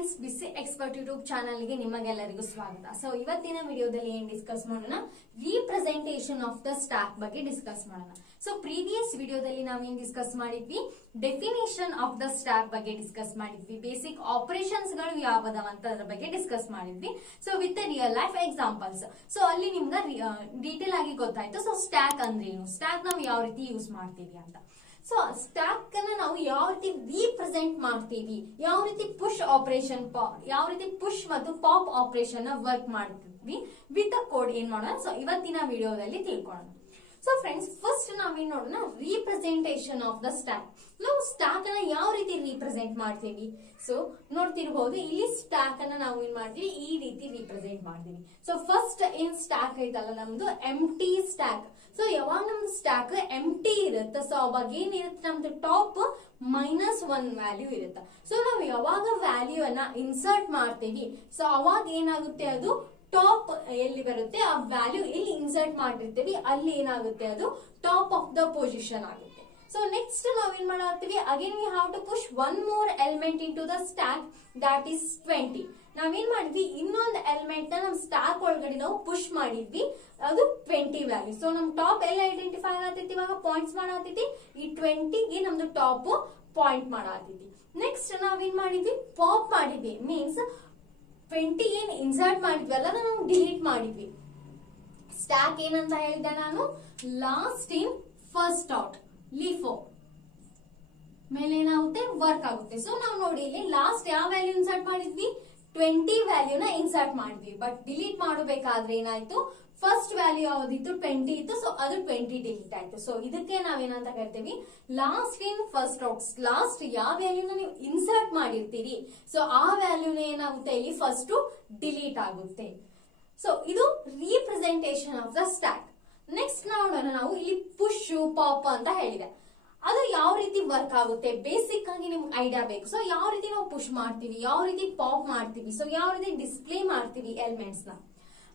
Friends, ಬಿಸಿ expert YouTube channel ಗೆ ನಿಮಗೆಲ್ಲರಿಗೂ ಸ್ವಾಗತ. ಸೊ ಇವತ್ತಿನ ವಿಡಿಯೋದಲ್ಲಿ ಏನ್ ಡಿಸ್ಕಸ್ ಮಾಡೋಣ, ರೀಪ್ರೆಸೆಂಟೇಷನ್ ಆಫ್ ದ ಸ್ಟಾಕ್ ಬಗ್ಗೆ ಡಿಸ್ಕಸ್ ಮಾಡೋಣ. ಸೊ ಪ್ರೀವಿಯಸ್ ವಿಡಿಯೋದಲ್ಲಿ ನಾವೇನ್ ಡಿಸ್ಕಸ್ ಮಾಡಿದ್ವಿ, ಡೆಫಿನೇಷನ್ ಆಫ್ ದ ಸ್ಟಾಕ್ ಬಗ್ಗೆ ಡಿಸ್ಕಸ್ ಮಾಡಿದ್ವಿ, ಬೇಸಿಕ್ ಆಪರೇಷನ್ಸ್ ಗಳು ಯಾವ್ದವ ಅಂತ ಅದ್ರ ಬಗ್ಗೆ ಡಿಸ್ಕಸ್ ಮಾಡಿದ್ವಿ. So with real life examples. So ಅಲ್ಲಿ ನಿಮ್ಗೆ ಡೀಟೇಲ್ ಆಗಿ ಗೊತ್ತಾಯ್ತು. ಸೊ ಸ್ಟಾಕ್ ಅಂದ್ರೆ ಏನು, ಸ್ಟಾಕ್ ನಾವು ಯಾವ ರೀತಿ ಯೂಸ್ ಮಾಡ್ತೀವಿ ಅಂತ. ಸೊ ಸ್ಟಾಕ್ ಅನ್ನ ನಾವು ಯಾವ ರೀತಿ ರೀಪ್ರೆಸೆಂಟ್ ಮಾಡ್ತೀವಿ, ಯಾವ ರೀತಿ ಪುಷ್ ಆಪರೇಷನ್, ಯಾವ ರೀತಿ ಪುಷ್ ಮತ್ತು ಪಾಪ್ ಆಪರೇಷನ್ ವರ್ಕ್ ಮಾಡ್ತೀವಿ ವಿತ್ ಅ ಕೋಡ್ ಏನ್ ಮಾಡೋಣ. ಸೊ ಇವತ್ತಿನ ವಿಡಿಯೋದಲ್ಲಿ ತಿಳ್ಕೊಳ್ಳೋಣ. ಸೊ ಫ್ರೆಂಡ್ಸ್, ಫಸ್ಟ್ ನಾವೇನ್ ನೋಡೋಣ, ರೀಪ್ರೆಸೆಂಟೇಷನ್ ಆಫ್ ದ ಸ್ಟಾಕ್. ನಾವು ಸ್ಟಾಕ್ ಅನ್ನ ಯಾವ ರೀತಿ ರೀಪ್ರೆಸೆಂಟ್ ಮಾಡ್ತೀವಿ. ಸೊ ನೋಡ್ತಿರ್ಬಹುದು, ಇಲ್ಲಿ ಸ್ಟಾಕ್ ಅನ್ನ ನಾವು ಏನ್ ಮಾಡ್ತೀವಿ, ಈ ರೀತಿ ರೀಪ್ರೆಸೆಂಟ್ ಮಾಡ್ತೀವಿ. ಸೊ ಫಸ್ಟ್ ಏನ್ ಸ್ಟಾಕ್ ಐತಲ್ಲ ನಮ್ದು ಎಂಟಿ ಸ್ಟಾಕ್. ಸೊ ಯಾವಾಗ ನಮ್ದು ಸ್ಟಾಕ್ ಎಂಟಿ ಇರುತ್ತೆ, ಸೊ ಅವಾಗ ಏನಿರುತ್ತೆ, ನಮ್ದು ಟಾಪ್ -1 ವ್ಯಾಲ್ಯೂ ಇರುತ್ತೆ. ಸೊ ನಾವು ಯಾವಾಗ ವ್ಯಾಲ್ಯೂ ಅನ್ನ ಇನ್ಸರ್ಟ್ ಮಾಡ್ತೀವಿ, ಸೊ ಅವಾಗ ಏನಾಗುತ್ತೆ, ಅದು ಟಾಪ್ ಎಲ್ಲಿ ಬರುತ್ತೆ ಆ ವ್ಯಾಲ್ಯೂ ಇಲ್ಲಿ ಇನ್ಸರ್ಟ್ ಮಾಡಿರ್ತೀವಿ, ಅಲ್ಲಿ ಏನಾಗುತ್ತೆ, ಅದು ಟಾಪ್ ಆಫ್ ದ ಪೊಸಿಷನ್ ಆಗುತ್ತೆ. ಸೊ ನೆಕ್ಸ್ಟ್ ನಾವೇನ್ ಮಾಡಾಕ್ತಿವಿ, again we have to push one more element into the stack, that is 20. ನಾವೇನ್ ಮಾಡಿದ್ವಿ, ಇನ್ನೊಂದು ಎಲಿಮೆಂಟ್ ನ ನಮ್ ಸ್ಟಾಕ್ ಒಳಗಡೆ ನಾವು ಪುಷ್ ಮಾಡಿದ್ವಿ, ಅದು 20 ವ್ಯಾಲ್ಯೂ. ಸೊ ನಮ್ ಟಾಪ್ ಎಲ್ಲ ಐಡೆಂಟಿಫೈ ಆಗತೈತಿ, ಇವಾಗ ಪಾಯಿಂಟ್ಸ್ ಮಾಡಾತೈತಿ, ಈ 20ಗೆ ನಮ್ದು ಟಾಪ್ ಪಾಯಿಂಟ್ ಮಾಡಾತೈತಿ. ನೆಕ್ಸ್ಟ್ ನಾವೇನ್ ಮಾಡಿದ್ವಿ, ಪಾಪ್ ಮಾಡಿದ್ವಿ, ಮೀನ್ಸ್ 20 ಏನ್ ಇನ್ಸರ್ಟ್ ಮಾಡಿದ್ವಿ ಅಲ್ಲ, ನಾವು ಡಿಲೀಟ್ ಮಾಡಿದ್ವಿ. ಸ್ಟಾಕ್ ಏನಂತ ಹೇಳಿದೆ ನಾನು, lost in first out, LIFO ಮೇಲೆ ಏನಾಗುತ್ತೆ, ವರ್ಕ್ ಆಗುತ್ತೆ. ಸೊ ನಾವು ನೋಡಿ, ಇಲ್ಲಿ ಲಾಸ್ಟ್ ಯಾವ ವ್ಯಾಲ್ಯೂ ಇನ್ಸರ್ಟ್ ಮಾಡಿದ್ವಿ, 20 ವ್ಯಾಲ್ಯೂನ ಇನ್ಸರ್ಟ್ ಮಾಡಿದ್ವಿ. ಬಟ್ ಡಿಲೀಟ್ ಮಾಡಬೇಕಾದ್ರೆ ಏನಾಯ್ತು, ಫಸ್ಟ್ ವ್ಯಾಲ್ಯೂ ಯಾವ್ದಿತ್ತು, 20 ಇತ್ತು, ಸೊ ಅದು 20 ಡಿಲೀಟ್ ಆಯ್ತು. ಸೊ ಇದಕ್ಕೆ ನಾವೇನಂತ ಕರಿತೀವಿ, lost in first out. Last ಯಾವ ವ್ಯಾಲ್ಯೂನ ನೀವು ಇನ್ಸರ್ಟ್ ಮಾಡಿರ್ತೀರಿ, ಸೊ ಆ ವ್ಯಾಲ್ಯೂನ ಏನಾಗುತ್ತೆ, ಇಲ್ಲಿ ಫಸ್ಟ್ ಡಿಲೀಟ್ ಆಗುತ್ತೆ. ಸೊ ಇದು representation of the stock. Next ನೋಡೋಣ, ನಾವು ಇಲ್ಲಿ ಪುಷ್ ಪಾಪ್ ಅಂತ ಹೇಳಿದೆ, ಅದು ಯಾವ ರೀತಿ ವರ್ಕ್ ಆಗುತ್ತೆ, ಬೇಸಿಕ್ ಆಗಿ ನಿಮ್ಗೆ ಐಡಿಯಾ ಬೇಕು. ಸೊ ಯಾವ ರೀತಿ ನಾವು ಪುಷ್ ಮಾಡ್ತೀವಿ, ಯಾವ ರೀತಿ ಪಾಪ್ ಮಾಡ್ತೀವಿ, ಸೊ ಯಾವ ರೀತಿ ಡಿಸ್ಪ್ಲೇ ಮಾಡ್ತೀವಿ ಎಲಿಮೆಂಟ್ಸ್ ನ.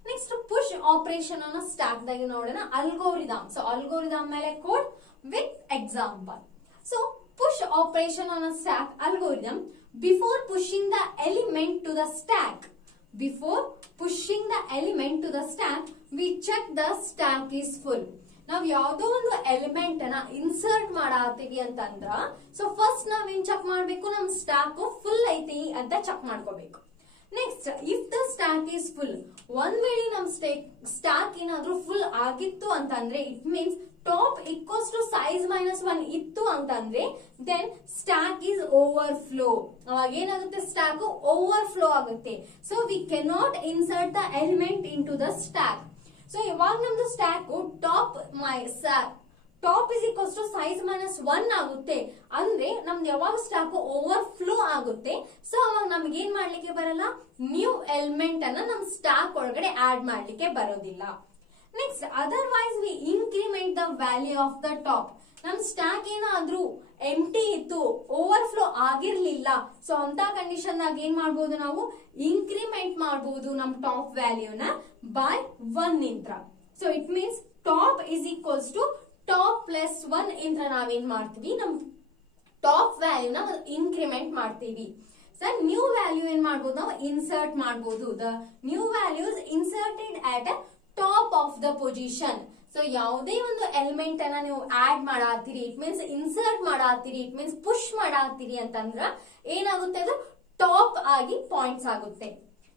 ನೆಕ್ಸ್ಟ್ ಪುಷ್ ಆಪರೇಷನ್ ಅನ್ನ ಸ್ಟಾಕ್ ದಾಗ ನೋಡೋಣ, ಅಲ್ಗೋರಿದಮ್. ಸೊ ಅಲ್ಗೋರಿದಮ್ ಮೇಲೆ code with example. So push operation on stack algorithm, before pushing the element to the stack, before pushing the element to the stack, we check the stack is full. ನಾವ್ ಯಾವ್ದೋ ಒಂದು element ಅನ್ನ insert ಮಾಡಾತೀವಿ ಅಂತಂದ್ರ, so first ನಾವ್ ಏನ್ check ಮಾಡ್ಬೇಕು, ನಮ್ stock full ಐತಿ ಅಂತ ಚೆಕ್ ಮಾಡ್ಕೋಬೇಕು. Next, if the stack is full, ಒಂದ್ ವೇಳೆ ನಮ್ ಸ್ಟಾಕ್ ಏನಾದ್ರೂ ಫುಲ್ ಆಗಿತ್ತು ಅಂತಂದ್ರೆ, it means top equals to size -1 ಇತ್ತು ಅಂತಂದ್ರೆ, then stack is overflow. ಅವಾಗ ಏನಾಗುತ್ತೆ, ಸ್ಟಾಕ್ ಓವರ್ ಫ್ಲೋ ಆಗುತ್ತೆ. So we cannot insert the element into the stack. So ಇವಾಗ ನಮ್ದು stack top is equals to size -1 ಆಗುತ್ತೆ ಅಂದ್ರೆ, ನಮ್ದು ಯಾವಾಗ ಸ್ಟಾಕ್ ಓವರ್ ಫ್ಲೋ ಆಗುತ್ತೆ, ಸೊ ಅವಾಗ ನಮ್ಗೆ ಏನ್ ಮಾಡ್ಲಿಕ್ಕೆ ಬರಲ್ಲ, ನ್ಯೂ ಎಲಿಮೆಂಟ್ ಅನ್ನ ನಮ್ ಸ್ಟಾಕ್ ಒಳಗಡೆ ಆಡ್ ಮಾಡ್ಲಿಕ್ಕೆ ಬರೋದಿಲ್ಲ. Next, otherwise we increment the value of the top. ನಮ್ ಸ್ಟಾಕ್ ಏನಾದ್ರೂ ಎಂಟಿ ಇತ್ತು, ಓವರ್ ಫ್ಲೋ ಆಗಿರ್ಲಿಲ್ಲ, ಸೊ ಅಂತ ಕಂಡೀಷನ್ ನಾಗ ಏನ್ ಮಾಡಬಹುದು, ನಾವು ಇನ್ಕ್ರಿಮೆಂಟ್ ಮಾಡಬಹುದು ನಮ್ ಟಾಪ್ ವ್ಯಾಲ್ಯೂನ ಬೈ 1 ಇಂತ್ರ. So it means top is equals to top plus 1 ಇಂತ್ರ ನಾವೇನ್ ಮಾಡ್ತೀವಿ, ನಮ್ ಟಾಪ್ ವ್ಯಾಲ್ಯೂನ ಇನ್ಕ್ರಿಮೆಂಟ್ ಮಾಡ್ತೀವಿ. ಸರ್ ನ್ಯೂ ವ್ಯಾಲ್ಯೂ ಏನ್ ಮಾಡಬಹುದು, ನಾವು ಇನ್ಸರ್ಟ್ ಮಾಡಬಹುದು. The new values inserted at top of the position. So ಯಾವುದೇ ಒಂದು ಎಲಿಮೆಂಟ್ ಅನ್ನ ನೀವು ಆಡ್ ಮಾಡಾತೀರಿ, ಇಟ್ ಮೀನ್ಸ್ ಇನ್ಸರ್ಟ್ ಮಾಡಾತೀರಿ, ಇಟ್ ಮೀನ್ಸ್ ಪುಷ್ ಮಾಡಾತೀರಿ ಅಂತಂದ್ರ ಏನಾಗುತ್ತೆ, ಅದು ಟಾಪ್ ಆಗಿ ಪಾಯಿಂಟ್ಸ್ ಆಗುತ್ತೆ.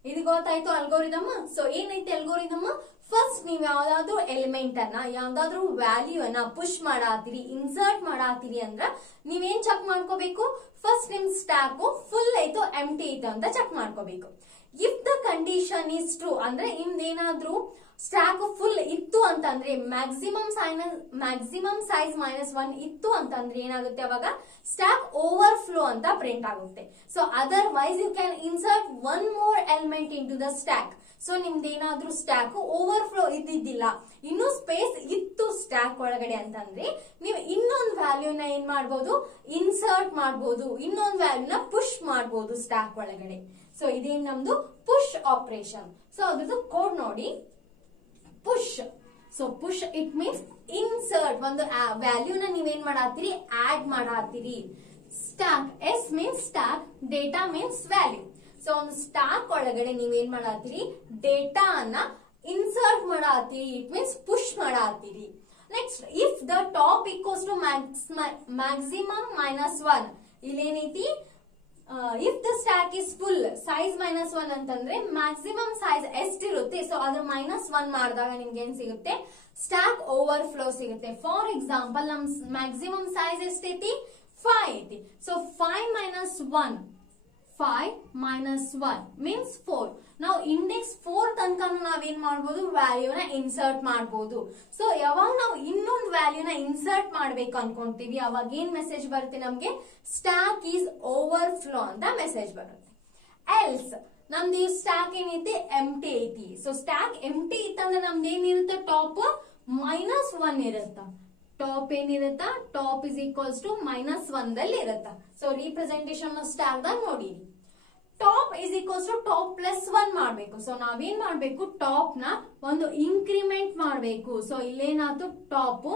ಇದು ಗೊತ್ತಾಯ್ತು ಅಲ್ಗೋರಿದಮ್. ಸೊ ಏನೈತೆ ಅಲ್ಗೋರಿದಮ್, ಫಸ್ಟ್ ನೀವ್ ಯಾವ್ದಾದ್ರು ಎಲಿಮೆಂಟ್ ಅನ್ನ, ಯಾವ್ದಾದ್ರು ವ್ಯಾಲ್ಯೂ ಅನ್ನ ಪುಷ್ ಮಾಡಾತೀರಿ, ಇನ್ಸರ್ಟ್ ಮಾಡಾತೀರಿ ಅಂದ್ರ ನೀವೇನ್ ಚೆಕ್ ಮಾಡ್ಕೋಬೇಕು, ಫಸ್ಟ್ ನಿಮ್ ಸ್ಟಾಕ್ ಫುಲ್ ಐತು ಎಂಟಿ ಐತು ಅಂತ ಚೆಕ್ ಮಾಡ್ಕೋಬೇಕು. If the condition is true ಅಂದ್ರೆ, ನಿಮ್ದೇನಾದ್ರೂ ಸ್ಟಾಕ್ ಫುಲ್ ಇತ್ತು ಅಂತಂದ್ರೆ, ಮ್ಯಾಕ್ಸಿಮಮ್ ಸೈಜ್ -1 ಇತ್ತು ಅಂತಂದ್ರೆ ಏನಾಗುತ್ತೆ, ಅವಾಗ ಸ್ಟಾಕ್ ಓವರ್ ಫ್ಲೋ ಅಂತ ಪ್ರಿಂಟ್ ಆಗುತ್ತೆ. So otherwise you can insert one more element into the stack. So ನಿಮ್ದೇನಾದ್ರೂ ಸ್ಟಾಕ್ ಓವರ್ ಫ್ಲೋ ಇದ್ದಿದ್ದಿಲ್ಲ, ಇನ್ನು ಸ್ಪೇಸ್ ಇತ್ತು ಸ್ಟಾಕ್ ಒಳಗಡೆ ಅಂತಂದ್ರೆ, ನೀವು ಇನ್ನೊಂದು ವ್ಯಾಲ್ಯೂನ ಏನ್ ಮಾಡಬಹುದು, ಇನ್ಸರ್ಟ್ ಮಾಡಬಹುದು, ಇನ್ನೊಂದು ವ್ಯಾಲ್ಯೂನ ಪುಷ್ ಮಾಡಬಹುದು ಸ್ಟಾಕ್ ಒಳಗಡೆ. ಸೊ ಇದೇನ್ ನಮ್ದು ಪುಷ್ ಆಪರೇಷನ್. ಸೊ ಅದ್ರದ್ದು ಕೋಡ್ ನೋಡಿ, push. So push it means insert, ಒಂದು ವ್ಯಾಲ್ಯೂನ ನೀವೇನ್ ಮಾಡಾತೀರಿ, ಆಡ್ ಮಾಡಾತೀರಿ. Stack, S means stack, data means value. So ಒಂದು ಸ್ಟಾಕ್ ಒಳಗಡೆ ನೀವೇನ್ ಮಾಡತ್ತೀರಿ, ಡೇಟಾನ ಇನ್ಸರ್ಟ್ ಮಾಡತ್ತೀರಿ, ಇಟ್ ಮೀನ್ಸ್ ಪುಷ್ ಮಾಡತ್ತೀರಿ. Next if the top equals to maximum -1, ಇಲ್ಲೇನೈತಿ, if the stack is full size -1 ಅಂತಂದ್ರೆ ಮ್ಯಾಕ್ಸಿಮಮ್ ಸೈಜ್ ಎಷ್ಟಿರುತ್ತೆ, ಸೊ ಅದ್ರ -1 ಮಾಡಿದಾಗ ನಿಮ್ಗೆ ಏನ್ ಸಿಗುತ್ತೆ, ಸ್ಟಾಕ್ ಓವರ್ ಫ್ಲೋ ಸಿಗುತ್ತೆ. ಫಾರ್ ಎಕ್ಸಾಂಪಲ್ ನಮ್ ಮ್ಯಾಕ್ಸಿಮಮ್ ಸೈಜ್ ಎಷ್ಟೈತಿ, 5 ಐತಿ. So 5 - 1 means 4. ನಾವು ಇಂಡೆಕ್ಸ್ 4 ತನಕ ನಾವೇನ್ ಮಾಡ್ಬೋದು, ವ್ಯಾಲ್ಯೂನ ಇನ್ಸರ್ಟ್ ಮಾಡ್ಬೋದು. ಸೊ ಯಾವಾಗ ನಾವು ಇನ್ನೊಂದು ವ್ಯಾಲ್ಯೂನ ಇನ್ಸರ್ಟ್ ಮಾಡ್ಬೇಕು ಅನ್ಕೊಂತೀವಿ, ಅವಾಗ ಏನ್ ಮೆಸೇಜ್ ಬರುತ್ತೆ ನಮ್ಗೆ, ಸ್ಟಾಕ್ ಈಸ್ ಓವರ್ ಫ್ಲೋ ಅಂತ ಮೆಸೇಜ್ ಬರುತ್ತೆ. ಎಲ್ಸ್ ನಮ್ದು ಸ್ಟಾಕ್ ಏನೈತಿ, ಎಂಟಿ ಐತಿ. ಸೊ ಸ್ಟಾಕ್ ಎಂಟಿ ಇತ್ತಂದ್ರೆ ನಮ್ದು ಏನಿರುತ್ತೆ, ಟಾಪ್ -1 ಇರುತ್ತ. ಟಾಪ್ ಏನಿರುತ್ತ, ಟಾಪ್ ಇಸ್ ಈಕ್ವಲ್ಸ್ ಟು -1 ದಲ್ಲಿ ಇರುತ್ತ. ಸೊ ರಿಪ್ರೆಸೆಂಟೇಷನ್ ಸ್ಟಾಕ್ ದಾಗ ನೋಡಿರಿ, top is equals to top +1 ಮಾಡ್ಬೇಕು. ಸೊ ನಾವೇನ್ ಮಾಡ್ಬೇಕು, ಟಾಪ್ ನ ಒಂದು ಇನ್ಕ್ರಿಮೆಂಟ್ ಮಾಡ್ಬೇಕು. ಸೊ ಇಲ್ಲೇನಾಯ್ತು, ಟಾಪ್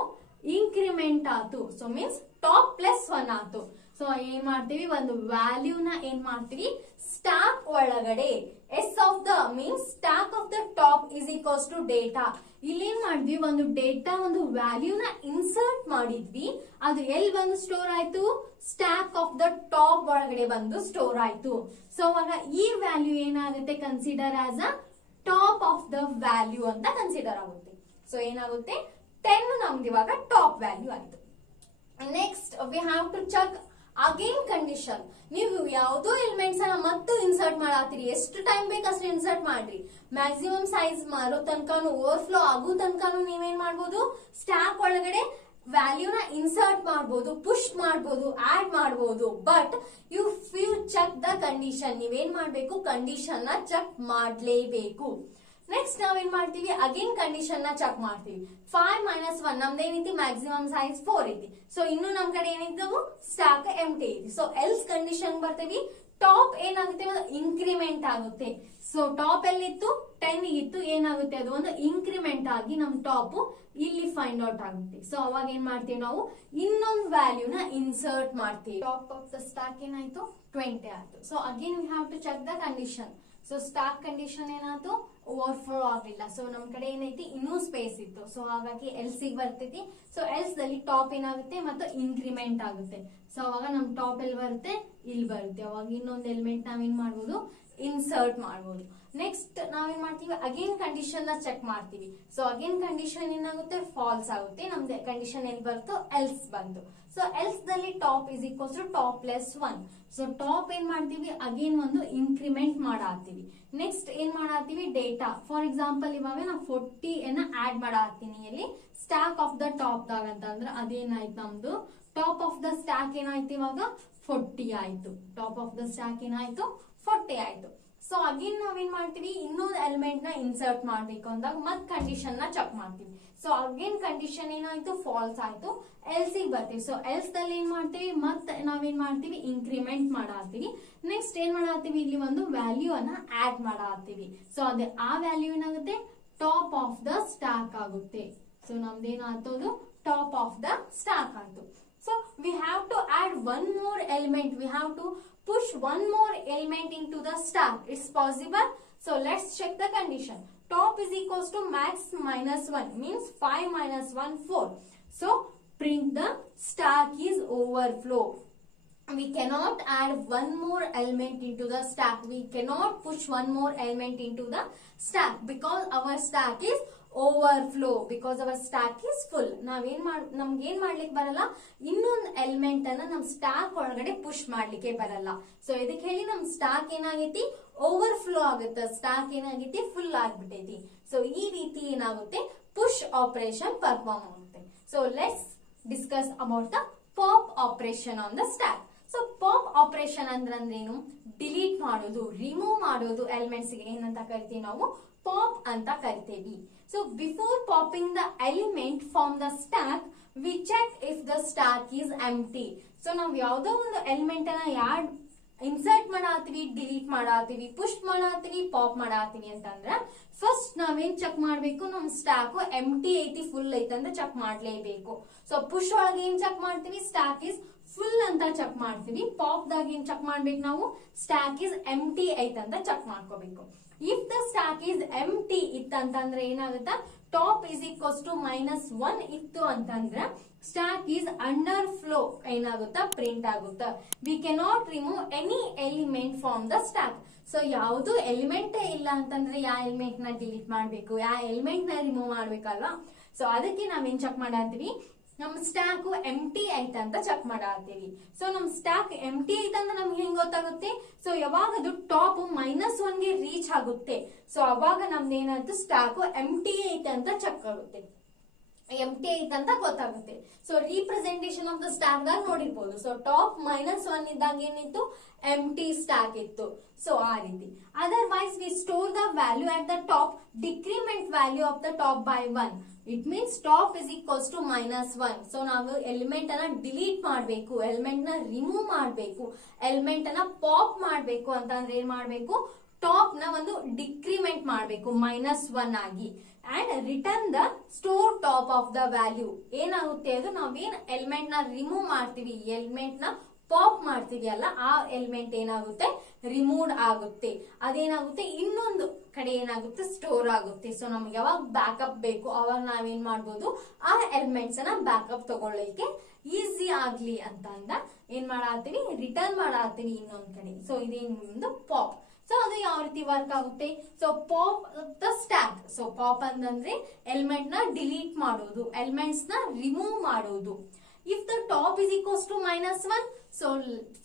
ಇನ್ಕ್ರಿಮೆಂಟ್ ಆತು. ಸೊ ಮೀನ್ಸ್ ಟಾಪ್ +1 ಆತು. ಸೊ ಏನ್ ಮಾಡ್ತೀವಿ, ಒಂದು ವ್ಯಾಲ್ಯೂನ ಏನ್ ಮಾಡ್ತೀವಿ, ಸ್ಟಾಕ್ ಒಳಗಡೆ as of the means stack of the top is equals to data. ಇಲ್ಲೇನ್ ಮಾಡಿದ್ವಿ, ಒಂದು ಡೇಟಾ ಒಂದು ವ್ಯಾಲ್ಯೂನ ಇನ್ಸರ್ಟ್ ಮಾಡಿದ್ವಿ, ಅದು ಎಲ್ಲಿ ಬಂದು ಸ್ಟೋರ್ ಆಯ್ತು, ಸ್ಟಾಕ್ ಆಫ್ ದ ಟಾಪ್ ಒಳಗಡೆ ಬಂದು ಸ್ಟೋರ್ ಆಯ್ತು. ಸೊ ಅವಾಗ ಈ ವ್ಯಾಲ್ಯೂ ಏನಾಗುತ್ತೆ, consider as a top of the value ಅಂತ ಕನ್ಸಿಡರ್ ಆಗುತ್ತೆ. ಸೊ ಏನಾಗುತ್ತೆ, 10 ನಮ್ದು ಇವಾಗ ಟಾಪ್ ವ್ಯಾಲ್ಯೂ ಆಯ್ತು. Next we have to check again condition. ನೀವು ಯಾವುದೋ ಎಲಿಮೆಂಟ್ಸ್ ಅನ್ನ ಮತ್ತು ಇನ್ಸರ್ಟ್ ಮಾಡತ್ತೀರಿ, ಎಷ್ಟು ಟೈಮ್ ಬೇಕು ಅಷ್ಟು ಇನ್ಸರ್ಟ್ ಮಾಡ್ರಿ. ಮ್ಯಾಕ್ಸಿಮಮ್ ಸೈಜ್ ಮಾರೋ ತನಕನು, ಓವರ್ಫ್ಲೋ ಆಗೋ ತನಕನು ನೀವೇನ್ ಮಾಡ್ಬೋದು, ಸ್ಟಾಕ್ ಒಳಗಡೆ ವ್ಯಾಲ್ಯೂನ ಇನ್ಸರ್ಟ್ ಮಾಡಬಹುದು, ಪುಷ್ ಮಾಡಬಹುದು, ಆಡ್ ಮಾಡಬಹುದು. But you check the condition. ನೀವೇನ್ ಮಾಡ್ಬೇಕು, ಕಂಡೀಷನ್ ನ ಚೆಕ್ ಮಾಡ್ಲೇಬೇಕು. ನೆಕ್ಸ್ಟ್ ನಾವೇನ್ ಮಾಡ್ತೀವಿ, ಅಗೇನ್ ಕಂಡೀಷನ್ ನ ಚೆಕ್ ಮಾಡ್ತೀವಿ. 5 - 1 ನಮ್ದೇನೈತಿ, ಮ್ಯಾಕ್ಸಿಮಮ್ ಸೈಜ್ 4 ಐತಿ. ಸೊ ಇನ್ನು ನಮ್ ಕಡೆ ಏನಿದ್ದವು, ಸ್ಟಾಕ್ ಎಂಟಿ ಐತಿ. ಸೊ ಎಲ್ಸ್ ಕಂಡೀಷನ್ ಬರ್ತೀವಿ, ಟಾಪ್ ಏನಾಗುತ್ತೆ, ಒಂದು ಇನ್ಕ್ರಿಮೆಂಟ್ ಆಗುತ್ತೆ. ಸೊ ಟಾಪ್ ಎಲ್ಲಿತ್ತು, 10 ಇತ್ತು, ಏನಾಗುತ್ತೆ, ಅದು ಒಂದು ಇನ್ಕ್ರಿಮೆಂಟ್ ಆಗಿ ನಮ್ ಟಾಪ್ ಇಲ್ಲಿ ಫೈಂಡ್ ಔಟ್ ಆಗುತ್ತೆ. ಸೊ ಅವಾಗ ಏನ್ ಮಾಡ್ತೀವಿ, ನಾವು ಇನ್ನೊಂದು ವ್ಯಾಲ್ಯೂನ ಇನ್ಸರ್ಟ್ ಮಾಡ್ತೀವಿ. ಟಾಪ್ ಆಫ್ ದ ಸ್ಟಾಕ್ ಏನಾಯ್ತು, 20 ಆಯ್ತು. So again we have to check the condition. So stack condition ಏನಾಯ್ತು, ಓವರ್ಫ್ಲೋ ಆಗಿಲ್ಲ. ಸೊ ನಮ್ ಕಡೆ ಏನೈತಿ, ಇನ್ನೂ ಸ್ಪೇಸ್ ಇತ್ತು. ಸೊ ಹಾಗಾಗಿ ಎಲ್ಸ್ ಬರ್ತೈತಿ. ಸೊ ಎಲ್ಸ್ ದಲ್ಲಿ ಟಾಪ್ ಏನಾಗುತ್ತೆ, ಮತ್ತು ಇನ್ಕ್ರಿಮೆಂಟ್ ಆಗುತ್ತೆ. ಸೊ ಅವಾಗ ನಮ್ ಟಾಪ್ ಎಲ್ಲಿ ಬರುತ್ತೆ, ಇಲ್ಲಿ ಬರುತ್ತೆ. ಅವಾಗ ಇನ್ನೊಂದು ಎಲಿಮೆಂಟ್ ನಾವೇನ್ ಮಾಡ್ಬೋದು, ಇನ್ಸರ್ಟ್ ಮಾಡಬಹುದು. ನೆಕ್ಸ್ಟ್ ನಾವೇನ್ ಮಾಡ್ತೀವಿ, ಅಗೇನ್ ಕಂಡೀಷನ್ ನ ಚೆಕ್ ಮಾಡ್ತೀವಿ. ಸೊ ಅಗೇನ್ ಕಂಡೀಷನ್ ಏನಾಗುತ್ತೆ, ಫಾಲ್ಸ್ ಆಗುತ್ತೆ. ನಮ್ದು ಕಂಡೀಷನ್ ಎಲ್ಲಿ ಬರುತ್ತೋ, ಎಲ್ಸ್ ಬಂತು. ಸೊ ಎಲ್ಸ್ ದಲ್ಲಿ top is equals to top +1. So top ಏನ್ ಮಾಡ್ತೀವಿ, ಅಗೇನ್ ಒಂದು ಇನ್ಕ್ರಿಮೆಂಟ್ ಮಾಡಾತೀವಿ. ನೆಕ್ಸ್ಟ್ ಏನ್ ಮಾಡಾತೀವಿ, ಡೇಟಾ. ಫಾರ್ ಎಕ್ಸಾಂಪಲ್ ಇವಾಗ ನಾ 40 ಆಡ್ ಮಾಡಾತೀನಿ ಇಲ್ಲಿ ಸ್ಟಾಕ್ ಆಫ್ ದ ಟಾಪ್ ದಾಗ ಅಂತ ಅಂದ್ರೆ ಅದೇನಾಯ್ತು, ನಮ್ದು ಟಾಪ್ ಆಫ್ ದ ಸ್ಟಾಕ್ ಏನಾಯ್ತು, ಇವಾಗ 40 ಆಯ್ತು. ಟಾಪ್ ಆಫ್ ದ ಸ್ಟಾಕ್ ಏನಾಯ್ತು, 40 ಆಯ್ತು. ಸೊ ಅಗೇನ್ ನಾವೇನ್ ಮಾಡ್ತೀವಿ, ಇನ್ನೊಂದು ಎಲಿಮೆಂಟ್ ನ ಇನ್ಸರ್ಟ್ ಮಾಡ್ಬೇಕು ಅಂದಾಗ ಮತ್ ಕಂಡೀಷನ್ ನ ಚೆಕ್ ಮಾಡ್ತೀವಿ. ಸೊ ಅಗೇನ್ ಕಂಡೀಷನ್ ಏನಾಯ್ತು, ಫಾಲ್ಸ್ ಆಯ್ತು. ಎಲ್ಸ್ ಬರ್ತೀವಿ. ಸೊ ಎಲ್ಸ್ ದಲ್ಲಿ ಏನ್ ಮಾಡ್ತೀವಿ, ಮತ್ತೆ ನಾವೇನ್ ಮಾಡ್ತೀವಿ, ಇನ್ಕ್ರಿಮೆಂಟ್ ಮಾಡಾತೀವಿ. ನೆಕ್ಸ್ಟ್ ಏನ್ ಮಾಡಾತೀವಿ, ಇಲ್ಲಿ ಒಂದು ವ್ಯಾಲ್ಯೂ ಅನ್ನ ಆಡ್ ಮಾಡಾತೀವಿ. ಸೊ ಅದೇ ಆ ವ್ಯಾಲ್ಯೂ ಏನಾಗುತ್ತೆ, ಟಾಪ್ ಆಫ್ ದ ಸ್ಟಾಕ್ ಆಗುತ್ತೆ. ಸೊ ನಮ್ದೇನಾಗ್ತದು, ಟಾಪ್ ಆಫ್ ದ ಸ್ಟಾಕ್ ಆಯ್ತು. So we have to add one more element. We have to push one more element into the stack. It's possible. So let's check the condition. Top is equals to max -1 means 5 - 1 4. So print the stack is overflow. We cannot add one more element into the stack. We cannot push one more element into the stack because our stack is overflow, because our stack is full. ನಮ್ಗೆ ಏನ್ ಮಾಡ್ಲಿಕ್ಕೆ ಬರಲ್ಲ, ಇನ್ನೊಂದು element ಅನ್ನ ನಮ್ stock ಒಳಗಡೆ push ಮಾಡ್ಲಿಕ್ಕೆ ಬರಲ್ಲ. ಸೊ ಇದಕ್ಕೆ ಹೇಳಿ ನಮ್ ಸ್ಟಾಕ್ ಏನಾಗೈತಿ, ಓವರ್ಫ್ಲೋ ಆಗುತ್ತೆ. ಸ್ಟಾಕ್ ಏನಾಗೈತಿ, ಫುಲ್ ಆಗ್ಬಿಟ್ಟೈತಿ. ಸೊ ಈ ರೀತಿ ಏನಾಗುತ್ತೆ, ಪುಷ್ ಆಪರೇಷನ್ ಪರ್ಫಾರ್ಮ್ ಆಗುತ್ತೆ. So let's discuss about the pop operation on the stack. So pop operation ಅಂದ್ರೇನು, ಡಿಲೀಟ್ ಮಾಡೋದು, ರಿಮೂವ್ ಮಾಡೋದು ಎಲಿಮೆಂಟ್ಸ್ ಗೆ ಏನಂತ ಕರಿತೀವಿ ನಾವು, ಪಾಪ್ ಅಂತ ಕರಿತೀವಿ. So before popping the element from the stack, we check if the stack is empty. So ನಾವು ಯಾವುದೋ ಒಂದು ಎಲಿಮೆಂಟ್ ಅನ್ನ ಯಾಡ್ ಇನ್ಸರ್ಟ್ ಮಾಡಾತೀವಿ, ಡಿಲೀಟ್ ಮಾಡಾತೀವಿ, ಪುಷ್ ಮಾಡಾತೀವಿ, ಪಾಪ್ ಮಾಡಾತೀವಿ ಅಂತಂದ್ರ ಫಸ್ಟ್ ನಾವೇನ್ ಚೆಕ್ ಮಾಡ್ಬೇಕು, ನಮ್ ಸ್ಟಾಕ್ ಎಂಟಿ ಐತಿ, ಫುಲ್ ಐತಿ ಅಂತ ಚೆಕ್ ಮಾಡ್ಲೇಬೇಕು. ಸೊ ಪುಷ್ ಒಳಗೆ ಏನ್ ಚೆಕ್ ಮಾಡ್ತೀವಿ, ಸ್ಟಾಕ್ ಇಸ್ ಫುಲ್ ಅಂತ ಚೆಕ್ ಮಾಡ್ತೀವಿ. ಪಾಪ್ ದಾಗ ಏನ್ ಚೆಕ್ ಮಾಡ್ಬೇಕು ನಾವು, ಸ್ಟ್ಯಾಕ್ ಇಸ್ ಎಂಟಿ ಐತಂತ ಚೆಕ್ ಮಾಡ್ಕೋಬೇಕು. If the stack is empty ಇತ್ತಂತಂದ್ರೆ ಏನಾಗುತ್ತಾ, ಟಾಪ್ ಇಸ್ ಈಕ್ವಲ್ಸ್ ಟು -1 ಇತ್ತು ಅಂತಂದ್ರೆ ಸ್ಟ್ಯಾಕ್ ಈಸ್ ಅಂಡರ್ ಫ್ಲೋ ಏನಾಗುತ್ತಾ, ಪ್ರಿಂಟ್ ಆಗುತ್ತಾ. We cannot remove any element from the stack. So ಯಾವುದು ಎಲಿಮೆಂಟ್ ಇಲ್ಲ ಅಂತಂದ್ರೆ ಯಾವ ಎಲಿಮೆಂಟ್ ನ ಡಿಲೀಟ್ ಮಾಡ್ಬೇಕು, ಯಾವ ಎಲಿಮೆಂಟ್ ನ ರಿಮೂವ್ ಮಾಡ್ಬೇಕಲ್ವಾ. ಸೊ ಅದಕ್ಕೆ ನಾವೇನ್ ಚೆಕ್ ಮಾಡತ್ತೀವಿ, ನಮ್ ಸ್ಟ್ಯಾಕ್ ಎಂಟಿ ಐತಂತ ಚೆಕ್ ಮಾಡತ್ತೀವಿ. ಸೊ ನಮ್ ಸ್ಟ್ಯಾಕ್ ಎಂಟಿ ಐತಂತ ನಮ್ಗೆ ಹೆಂಗ್ ಗೊತ್ತಾಗುತ್ತೆ, ಸೊ ಯಾವಾಗ ಅದು ಟಾಪ್ -1 ಗೆ ರೀಚ್ ಆಗುತ್ತೆ, ಸೊ ಅವಾಗ ನಮ್ದು ಏನಾಯ್ತು, ಸ್ಟ್ಯಾಕ್ ಎಂಟಿ ಐತೆ ಅಂತ ಚೆಕ್ ಆಗುತ್ತೆ, ಎಂಟಿ ಐತಂತ ಗೊತ್ತಾಗುತ್ತೆ. So representation of the stack ದಾಗ ನೋಡಿರ್ಬೋದು. ಸೊ ಟಾಪ್ -1 ಇದ್ದಾಗ ಏನಿತ್ತು, ಎಂಟಿ ಸ್ಟ್ಯಾಕ್ ಇತ್ತು. ಸೊ ಆ ರೀತಿ. Otherwise we store the value at the top, decrement value of the top by 1. It means top is equals to -1. So ನಾವು ಎಲಿಮೆಂಟ್ ಅನ್ನ delete ಮಾಡಬೇಕು, ಎಲಿಮೆಂಟ್ ನ ರಿಮೂವ್ ಮಾಡಬೇಕು, ಎಲಿಮೆಂಟ್ ಅನ್ನ ಪಾಪ್ ಮಾಡಬೇಕು ಅಂತಂದ್ರೆ ಏನ್ ಮಾಡಬೇಕು, ಟಾಪ್ ನ ಒಂದು ಡಿಕ್ರಿಮೆಂಟ್ ಮಾಡಬೇಕು -1 ಆಗಿ, and return the store top of the value. ಏನಾಗುತ್ತೆ ಅದು, ನಾವೇನ್ ಎಲಿಮೆಂಟ್ ನ ರಿಮೂವ್ ಮಾಡ್ತೀವಿ, ಎಲಿಮೆಂಟ್ ನ ಪಾಪ್ ಮಾಡ್ತೀವಿ ಅಲ್ಲ, ಆ ಎಲಿಮೆಂಟ್ ಏನಾಗುತ್ತೆ, ರಿಮೂವ್ ಆಗುತ್ತೆ. ಅದೇನಾಗುತ್ತೆ, ಇನ್ನೊಂದು ಕಡೆ ಏನಾಗುತ್ತೆ, ಸ್ಟೋರ್ ಆಗುತ್ತೆ. ಸೊ ನಮ್ಗೆ ಯಾವಾಗ ಬ್ಯಾಕಪ್ ಬೇಕು ಅವಾಗ ನಾವೇನ್ ಮಾಡ್ಬೋದು, ಆ ಎಲಿಮೆಂಟ್ಸ್ ಅನ್ನ ಬ್ಯಾಕಪ್ ತಗೊಳ್ಳಿಕ್ಕೆ ಈಸಿ ಆಗ್ಲಿ ಅಂತ ಏನ್ ಮಾಡತ್ತೀವಿ, ರಿಟರ್ನ್ ಮಾಡತ್ತೀವಿ ಇನ್ನೊಂದ್ ಕಡೆ. So ಇದೇನೊಂದು pop. ಸೊ ಅದು ಯಾವ ರೀತಿ ವರ್ಕ್ ಆಗುತ್ತೆ, so pop the stack. So pop ಅಂತಂದ್ರೆ ಎಲಿಮೆಂಟ್ ನ ಡಿಲೀಟ್ ಮಾಡೋದು, ಎಲಿಮೆಂಟ್ಸ್ ನ ರಿಮೂವ್ ಮಾಡೋದು. If the top is equals to -1, so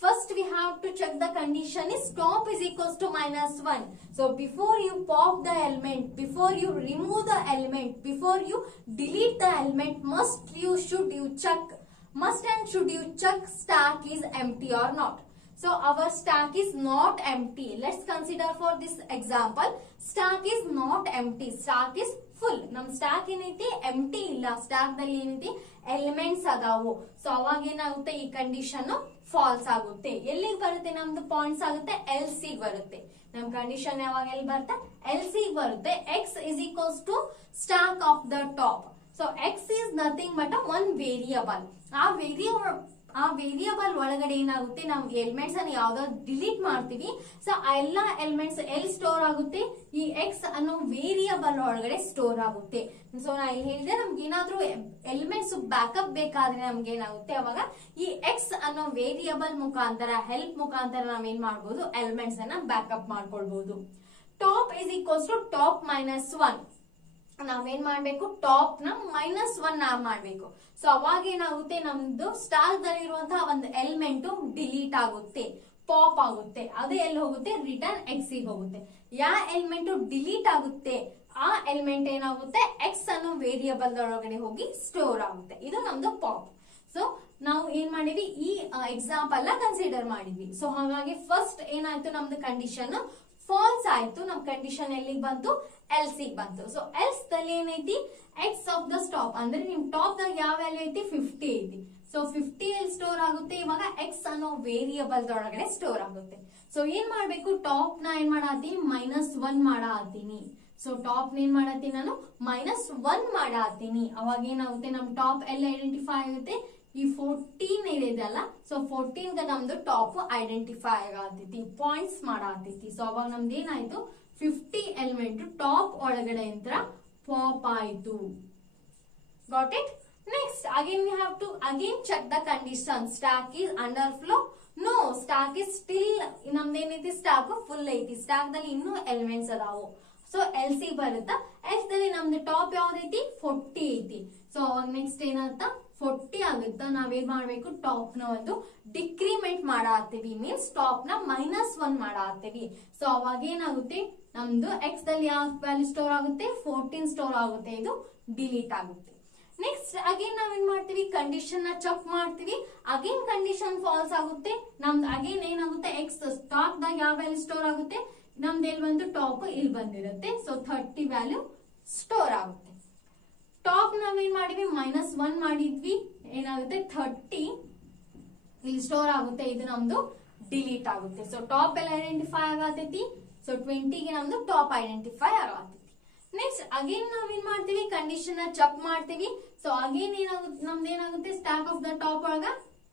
first we have to check the condition is top is equals to -1. So before you pop the element, before you remove the element, before you delete the element, must and should you check stack is empty or not. So our stack is not empty. Let's consider for this example, stack is not empty, stack is full. ನಮ್ stack ಏನೈತಿ, ಎಂಟಿ ಇಲ್ಲ, stack ದಲ್ಲಿ ಏನೈತಿ, elements ಅದಾವು. So ಅವಾಗ ಏನಾಗುತ್ತೆ, ಈ condition falls ಆಗುತ್ತೆ. ಎಲ್ಲಿಗೆ ಬರುತ್ತೆ, ನಮ್ದು ಪಾಯಿಂಟ್ಸ್ ಆಗುತ್ತೆ, ಎಲ್ ಸಿ ಬರುತ್ತೆ. ನಮ್ ಕಂಡೀಷನ್ ಯಾವಾಗ ಎಲ್ಲಿ ಬರುತ್ತೆ, ಎಲ್ ಸಿ ಬರುತ್ತೆ. X is equals to stack of the top. So x is nothing but one variable. ಆ ವೇರಿಯಬಲ್ ಒಳಗಡೆ ಏನಾಗುತ್ತೆ, ನಾವು ಎಲಿಮೆಂಟ್ಸ್ ಅನ್ನು ಯಾವ್ದಾದ್ರು ಡಿಲೀಟ್ ಮಾಡ್ತೀವಿ. ಸೊ ಆ ಎಲ್ಲಾ ಎಲಿಮೆಂಟ್ಸ್ ಎಲ್ಲಿ ಸ್ಟೋರ್ ಆಗುತ್ತೆ, ಈ ಎಕ್ಸ್ ಅನ್ನೋ ವೇರಿಯಬಲ್ ಒಳಗಡೆ ಸ್ಟೋರ್ ಆಗುತ್ತೆ. ಸೊ ನಾ ಇಲ್ಲಿ ಹೇಳಿದೆ, ನಮ್ಗೆ ಏನಾದ್ರೂ ಎಲಿಮೆಂಟ್ಸ್ ಬ್ಯಾಕಪ್ ಬೇಕಾದ್ರೆ ನಮ್ಗೆ ಏನಾಗುತ್ತೆ, ಅವಾಗ ಈ ಎಕ್ಸ್ ಅನ್ನೋ ವೇರಿಯಬಲ್ ಮುಖಾಂತರ, ಹೆಲ್ಪ್ ಮುಖಾಂತರ ನಾವೇನ್ ಮಾಡ್ಬೋದು, ಎಲಿಮೆಂಟ್ಸ್ ಅನ್ನ ಬ್ಯಾಕಪ್ ಮಾಡ್ಕೊಳ್ಬಹುದು. Top is equals to top -1. ನಾವೇನ್ ಮಾಡ್ಬೇಕು, ಟಾಪ್ ನ -1 ಮಾಡ್ಬೇಕು. ಸೊ ಅವಾಗ ಏನಾಗುತ್ತೆ, ನಮ್ದು ಸ್ಟಾಕ್ ದಲ್ಲಿರುವಂತಹ ಒಂದು ಎಲಿಮೆಂಟ್ ಡಿಲೀಟ್ ಆಗುತ್ತೆ, ಪಾಪ್ ಆಗುತ್ತೆ. ಅದು ಎಲ್ಲಿ ಹೋಗುತ್ತೆ, ರಿಟರ್ನ್ ಎಕ್ಸ್ ಗೆ ಹೋಗುತ್ತೆ. ಯಾವ ಎಲಿಮೆಂಟ್ ಡಿಲೀಟ್ ಆಗುತ್ತೆ, ಆ ಎಲಿಮೆಂಟ್ ಏನಾಗುತ್ತೆ, ಎಕ್ಸ್ ಅನ್ನೋ ವೇರಿಯಬಲ್ ಒಳಗಡೆ ಹೋಗಿ ಸ್ಟೋರ್ ಆಗುತ್ತೆ. ಇದು ನಮ್ದು ಪಾಪ್. ಸೊ ನಾವು ಏನ್ ಮಾಡಿವಿ, ಈ ಎಕ್ಸಾಂಪಲ್ ನ ಕನ್ಸಿಡರ್ ಮಾಡಿದ್ವಿ. ಸೊ ಹಾಗಾಗಿ ಫಸ್ಟ್ ಏನಾಯ್ತು, ನಮ್ದು ಕಂಡೀಷನ್ ಫಾಲ್ಸ್ ಆಯ್ತು. ನಮ್ ಕಂಡೀಷನ್ ಎಲ್ಲಿಗೆ ಬಂತು, ಎಲ್ ಸಿ ಬಂತು. ಸೊ ಎಲ್ಸ್ ದಲ್ಲಿ ಏನೈತಿ, ಎಕ್ಸ್ ಆಫ್ ದ ಸ್ಟಾಪ್ ಅಂದ್ರೆ ನಿಮ್ ಟಾಪ್ ದಾಗ ಯಾವ ವ್ಯಾಲ್ಯೂ ಐತಿ, 50 ಐತಿ. ಸೊ 50 ಎಲ್ಲಿ ಸ್ಟೋರ್ ಆಗುತ್ತೆ, ಇವಾಗ ಎಕ್ಸ್ ಅನ್ನೋ ವೇರಿಯಬಲ್ ಒಳಗಡೆ ಸ್ಟೋರ್ ಆಗುತ್ತೆ. ಸೊ ಏನ್ ಮಾಡ್ಬೇಕು, ಟಾಪ್ ನ ಏನ್ ಮಾಡತ್ತೀನಿ, -1 ಮಾಡತ್ತೀನಿ. ಸೊ ಟಾಪ್ ಏನ್ ಮಾಡತ್ತೀನಿ, ನಾನು -1 ಮಾಡತ್ತೀನಿ. ಅವಾಗ ಏನಾಗುತ್ತೆ, ನಮ್ ಟಾಪ್ ಎಲ್ಲ ಐಡೆಂಟಿಫೈ ಆಗುತ್ತೆ. ಈ 14 ಏನಿದೆಯಲ್ಲ, ಸೊ 14 ಗೆ ನಮ್ದು ಟಾಪ್ ಐಡೆಂಟಿಫೈ ಆಗತೈತಿ, ಪಾಯಿಂಟ್ಸ್ ಮಾಡತೈತಿ. ಸೊ ಅವಾಗ ನಮ್ದು ಏನಾಯ್ತು, 50 ಎಲಿಮೆಂಟ್ ಟಾಪ್ ಒಳಗಡೆ ಅಂತ ಪಾಪ್ ಆಯ್ತು. Got it. Next again we have to again check the condition. Stack is underflow, no, stack is still, ನಮ್ದೇನೈತಿ, ಸ್ಟ್ಯಾಕ್ ಫುಲ್ ಐತಿ. ಸ್ಟ್ಯಾಕ್ ದಲ್ಲಿ ಇನ್ನೂ ಎಲಿಮೆಂಟ್ಸ್ ಅದಾವು. ಸೊ ಎಲ್ ಸಿ ಬರುತ್ತಾ, ಎಲ್ ದಲ್ಲಿ ನಮ್ದು ಟಾಪ್ ಯಾವ್ದೈತಿ, 40 ಐತಿ. ಸೊ ಅವಾಗ ನೆಕ್ಸ್ಟ್ ಏನಂತ, 40 ಆಗುತ್ತಾ, ನಾವೇನ್ ಮಾಡ್ಬೇಕು, ಟಾಪ್ ನ ಒಂದು ಡಿಕ್ರಿಮೆಂಟ್ ಮಾಡತ್ತೀವಿ, ಮೀನ್ಸ್ ಟಾಪ್ ನ -1 ಮಾಡತ್ತೀವಿ. ಸೊ ಅವಾಗ ಏನಾಗುತ್ತೆ, ನಮ್ದು ಎಕ್ಸ್ ದಲ್ಲಿ ಯಾವ ವ್ಯಾಲ್ಯೂ ಸ್ಟೋರ್ ಆಗುತ್ತೆ, 14 ಸ್ಟೋರ್ ಆಗುತ್ತೆ, ಇದು ಡಿಲೀಟ್ ಆಗುತ್ತೆ. ನೆಕ್ಸ್ಟ್ ಅಗೇನ್ ನಾವೇನ್ ಮಾಡ್ತೀವಿ, ಕಂಡೀಷನ್ ನ ಚೆಕ್ ಮಾಡ್ತೀವಿ. ಅಗೇನ್ ಕಂಡೀಷನ್ ಫಾಲ್ಸ್ ಆಗುತ್ತೆ. ನಮ್ದು ಅಗೇನ್ ಏನಾಗುತ್ತೆ, ಎಕ್ಸ್ ಸ್ಟಾಕ್ ದಾಗ ಯಾವ ವ್ಯಾಲ್ಯೂ ಸ್ಟೋರ್ ಆಗುತ್ತೆ, ನಮ್ದು ಎಲ್ಲಿ ಬಂದು ಟಾಪ್ ಇಲ್ಲಿ ಬಂದಿರುತ್ತೆ. ಸೊ 30 ವ್ಯಾಲ್ಯೂ ಸ್ಟೋರ್ ಆಗುತ್ತೆ. ಟಾಪ್ ನಾವೇನ್ ಮಾಡಿದ್ವಿ, -1 ಮಾಡಿದ್ವಿ, ಏನಾಗುತ್ತೆ 30 ಇಲ್ಲಿ ಸ್ಟೋರ್ ಆಗುತ್ತೆ, ಇದು ನಮ್ದು ಡಿಲೀಟ್ ಆಗುತ್ತೆ. ಸೊ ಟಾಪ್ ಎಲ್ಲ ಐಡೆಂಟಿಫೈ ಆಗತೈತಿ. ಸೊ 20 ಗೆ ನಮ್ದು ಟಾಪ್ ಐಡೆಂಟಿಫೈ ಆಗತೈತಿ. ನೆಕ್ಸ್ಟ್ ಅಗೇನ್ ನಾವೇನ್ ಮಾಡ್ತೀವಿ, ಕಂಡೀಷನ್ ನ ಚೆಕ್ ಮಾಡ್ತೀವಿ. ಸೊ ಅಗೇನ್ ಏನಾಗುತ್ತೆ, ನಮ್ದು ಏನಾಗುತ್ತೆ, ಸ್ಟ್ಯಾಕ್ ಆಫ್ ದ ಟಾಪ್ ಒಳಗ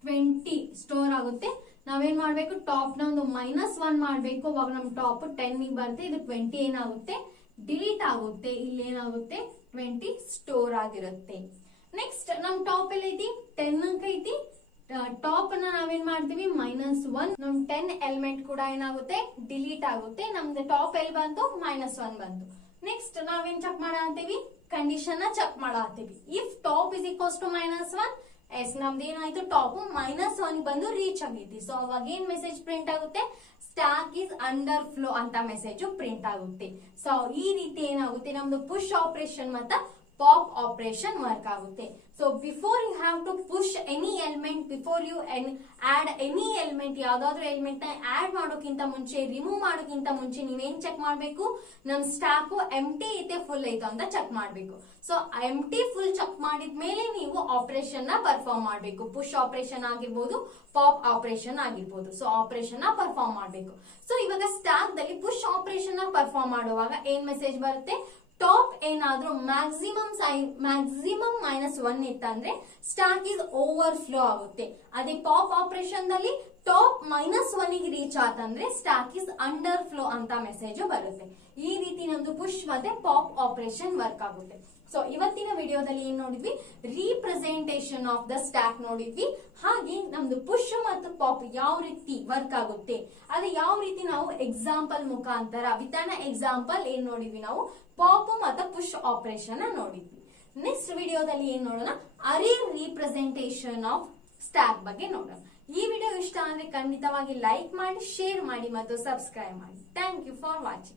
20 ಸ್ಟೋರ್ ಆಗುತ್ತೆ. ನಾವೇನ್ ಮಾಡ್ಬೇಕು, ಟಾಪ್ ನ ಒಂದು -1 ಮಾಡ್ಬೇಕು. ಅವಾಗ ನಮ್ ಟಾಪ್ 10 ಬರುತ್ತೆ. ಇದು 20 ಏನಾಗುತ್ತೆ, ಡಿಲೀಟ್ ಆಗುತ್ತೆ. ಇಲ್ಲಿ ಏನಾಗುತ್ತೆ, 20 ಸ್ಟೋರ್ ಆಗಿರುತ್ತೆ. ನೆಕ್ಸ್ಟ್ ನಮ್ ಟಾಪ್ ಎಲ್ಲ ಐತಿ 10 ಐತಿ. ಟಾಪ್ ಅನ್ನ ನಾವೇನ್ ಮಾಡ್ತೀವಿ, -1. ನಮ್ 10 ಎಲಿಮೆಂಟ್ ಕೂಡ ಏನಾಗುತ್ತೆ, ಡಿಲೀಟ್ ಆಗುತ್ತೆ. ನಮ್ದು ಟಾಪ್ ಎಲ್ ಬಂತು, -1 ಬಂತು. ನೆಕ್ಸ್ಟ್ ನಾವೇನ್ ಚೆಕ್ ಮಾಡತ್ತೀವಿ, ಕಂಡೀಷನ್ ನ ಚೆಕ್ ಮಾಡತ್ತೀವಿ. If top is equals to -1, yes ನಮ್ದು ಏನಾಯ್ತು, ಟಾಪ್ -1 ಬಂದು ರೀಚ್ ಆಗೈತಿ. ಸೊ ಅವಾಗ ಏನ್ ಮೆಸೇಜ್ ಪ್ರಿಂಟ್ ಆಗುತ್ತೆ, ಸ್ಟಾಕ್ ಇಸ್ ಅಂಡರ್ ಫ್ಲೋ ಅಂತ ಮೆಸೇಜ್ ಪ್ರಿಂಟ್ ಆಗುತ್ತೆ. ಸೊ ಈ ರೀತಿ ಏನಾಗುತ್ತೆ, ನಮ್ದು ಪುಷ್ ಆಪರೇಷನ್ ಮತ್ತೆ ಪಾಪ್ ಆಪರೇಷನ್ ವರ್ಕ್ ಆಗುತ್ತೆ. So before you have to push any element, before you add any element, ಯಾವ್ದಾದ್ರು ಎಲಿಮೆಂಟ್ ನ ಆಡ್ ಮಾಡೋಕ್ಕಿಂತ ಮುಂಚೆ, ರಿಮೂವ್ ಮಾಡೋಕ್ಕಿಂತ ಮುಂಚೆ ನೀವೇನ್ ಚೆಕ್ ಮಾಡ್ಬೇಕು, ನಮ್ ಸ್ಟಾಕ್ ಎಂಟಿ ಐತೆ ಫುಲ್ ಐತೆ ಅಂತ ಚೆಕ್ ಮಾಡ್ಬೇಕು. ಸೊ ಎಂಟಿ ಫುಲ್ ಚೆಕ್ ಮಾಡಿದ್ಮೇಲೆ ನೀವು ಆಪರೇಷನ್ ನ ಪರ್ಫಾರ್ಮ್ ಮಾಡ್ಬೇಕು. ಪುಷ್ ಆಪರೇಷನ್ ಆಗಿರ್ಬೋದು, ಪಾಪ್ ಆಪರೇಷನ್ ಆಗಿರ್ಬೋದು. ಸೊ ಆಪರೇಷನ್ ನ ಪರ್ಫಾರ್ಮ್ ಮಾಡ್ಬೇಕು. ಸೊ ಇವಾಗ ಸ್ಟಾಕ್ ದಲ್ಲಿ ಪುಷ್ ಆಪರೇಷನ್ ನ ಪರ್ಫಾರ್ಮ್ ಮಾಡುವಾಗ ಏನ್ ಮೆಸೇಜ್ ಬರುತ್ತೆ, ಟಾಪ್ ಏನಾದ್ರೂ ಮ್ಯಾಕ್ಸಿಮಮ್ -1 ಇತ್ತಂದ್ರೆ ಸ್ಟಾಕ್ ಇಸ್ ಓವರ್ ಫ್ಲೋ ಆಗುತ್ತೆ. ಅದೇ ಪಾಪ್ ಆಪರೇಷನ್ ದಲ್ಲಿ ಟಾಪ್ -1 ಗೆ ರೀಚ್ ಆತಂದ್ರೆ ಸ್ಟಾಕ್ ಇಸ್ ಅಂಡರ್ ಫ್ಲೋ ಅಂತ ಮೆಸೇಜ್ ಬರುತ್ತೆ. ಈ ರೀತಿ ನಮ್ದು ಪುಷ್ ಮತ್ತೆ ಪಾಪ್ ಆಪರೇಷನ್ ವರ್ಕ್ ಆಗುತ್ತೆ. ಸೊ ಇವತ್ತಿನ ವಿಡಿಯೋದಲ್ಲಿ ಏನ್ ನೋಡಿದ್ವಿ, ರೀಪ್ರೆಸೆಂಟೇಷನ್ ಆಫ್ ದ ಸ್ಟಾಕ್ ನೋಡಿದ್ವಿ. ಹಾಗೆ ನಮ್ದು ಪುಷ್ ಮತ್ತು ಪಾಪ್ ಯಾವ ರೀತಿ ವರ್ಕ್ ಆಗುತ್ತೆ, ಅದು ಯಾವ ರೀತಿ ನಾವು ಎಕ್ಸಾಂಪಲ್ ಮುಖಾಂತರ, ವಿತ್ ಅನ್ ಎಕ್ಸಾಂಪಲ್ ಏನ್ ನೋಡಿದ್ವಿ, ನಾವು ಪಾಪ್ ಮತ್ತು ಪುಷ್ ಆಪರೇಷನ್ ನೋಡಿದ್ವಿ. ನೆಕ್ಸ್ಟ್ ವಿಡಿಯೋದಲ್ಲಿ ಏನ್ ನೋಡೋಣ, ಅರೇ ರೀಪ್ರೆಸೆಂಟೇಷನ್ ಆಫ್ ಸ್ಟಾಕ್ ಬಗ್ಗೆ ನೋಡೋಣ. ಈ ವಿಡಿಯೋ ಇಷ್ಟ ಅಂದ್ರೆ ಖಂಡಿತವಾಗಿ ಲೈಕ್ ಮಾಡಿ, ಶೇರ್ ಮಾಡಿ ಮತ್ತು ಸಬ್ಸ್ಕ್ರೈಬ್ ಮಾಡಿ. Thank you for watching.